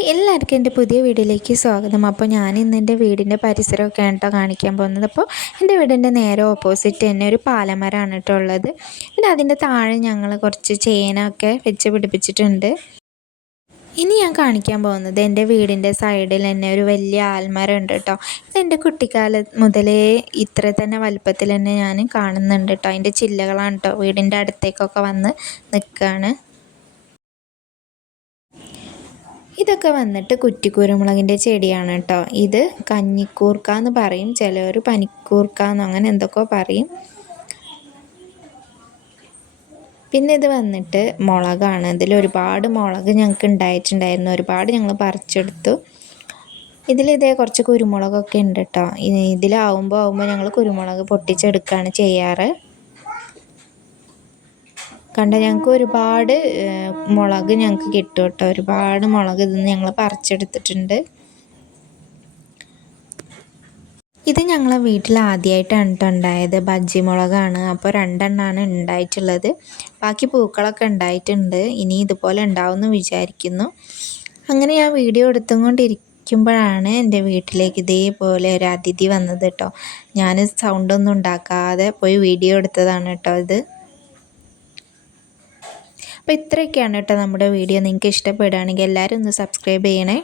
Hi, എല്ലാവർക്കും എൻ്റെ പുതിയ വീഡിയോയിലേക്ക് സ്വാഗതം. അപ്പോൾ ഞാൻ ഇന്ന് എൻ്റെ വീടിൻ്റെ പരിസരമൊക്കെയാണ് കേട്ടോ കാണിക്കാൻ പോകുന്നത്. അപ്പോൾ എൻ്റെ വീടിൻ്റെ നേരെ ഓപ്പോസിറ്റ് തന്നെ ഒരു പാലമരമാണ് കേട്ടോ ഉള്ളത്. പിന്നെ അതിൻ്റെ താഴെ ഞങ്ങൾ കുറച്ച് ചേനയൊക്കെ വെച്ച് പിടിപ്പിച്ചിട്ടുണ്ട്. ഇനി ഞാൻ കാണിക്കാൻ പോകുന്നത് എൻ്റെ വീടിൻ്റെ സൈഡിൽ തന്നെ ഒരു വലിയ ആൽമരം ഉണ്ട് കേട്ടോ. ഇതെൻ്റെ കുട്ടിക്കാലം മുതലേ ഇത്ര തന്നെ വലുപ്പത്തിൽ തന്നെ ഞാൻ കാണുന്നുണ്ട് കേട്ടോ. അതിൻ്റെ ചില്ലകളാണ് കേട്ടോ വീടിൻ്റെ അടുത്തേക്കൊക്കെ വന്ന് നിൽക്കുകയാണ്. ഇതൊക്കെ വന്നിട്ട് കുറ്റിക്കുരുമുളകിൻ്റെ ചെടിയാണ് കേട്ടോ. ഇത് കഞ്ഞിക്കൂർക്ക എന്ന് പറയും, ചിലർ പനിക്കൂർക്ക എന്ന് അങ്ങനെ എന്തൊക്കെ പറയും. പിന്നെ ഇത് വന്നിട്ട് മുളകാണ്. ഇതിൽ ഒരുപാട് മുളക് ഞങ്ങൾക്ക് ഉണ്ടായിട്ടുണ്ടായിരുന്നു, ഒരുപാട് ഞങ്ങൾ പറിച്ചെടുത്തു. ഇതിലിതേ കുറച്ച് കുരുമുളകൊക്കെ ഉണ്ട് കേട്ടോ. ഇതിലാവുമ്പോൾ ഞങ്ങൾ കുരുമുളക് പൊട്ടിച്ചെടുക്കുകയാണ് ചെയ്യാറ്. കണ്ട ഞങ്ങൾക്ക് ഒരുപാട് മുളക് ഞങ്ങൾക്ക് കിട്ടും കേട്ടോ. ഒരുപാട് മുളക് ഇതിന്ന് ഞങ്ങൾ പറിച്ചെടുത്തിട്ടുണ്ട്. ഇത് ഞങ്ങളെ വീട്ടിൽ ആദ്യമായിട്ടാണ് കേട്ടോ ഉണ്ടായത്. ബജ്ജി മുളകാണ്. അപ്പോൾ 2 എണ്ണമാണ് ഉണ്ടായിട്ടുള്ളത്. ബാക്കി പൂക്കളൊക്കെ ഉണ്ടായിട്ടുണ്ട്. ഇനി ഇതുപോലെ ഉണ്ടാവുമെന്ന് വിചാരിക്കുന്നു. അങ്ങനെ ഞാൻ വീഡിയോ എടുത്തുകൊണ്ടിരിക്കുമ്പോഴാണ് എൻ്റെ വീട്ടിലേക്ക് ഇതേപോലെ ഒരു അതിഥി വന്നത് കേട്ടോ. ഞാൻ സൗണ്ടൊന്നും ഉണ്ടാക്കാതെ പോയി വീഡിയോ എടുത്തതാണ് കേട്ടോ ഇത്. അപ്പോൾ ഇത്രയൊക്കെയാണ് കേട്ടോ നമ്മുടെ വീഡിയോ. നിങ്ങൾക്ക് ഇഷ്ടപ്പെടുകയാണെങ്കിൽ എല്ലാവരും ഒന്ന് സബ്സ്ക്രൈബ് ചെയ്യണേ.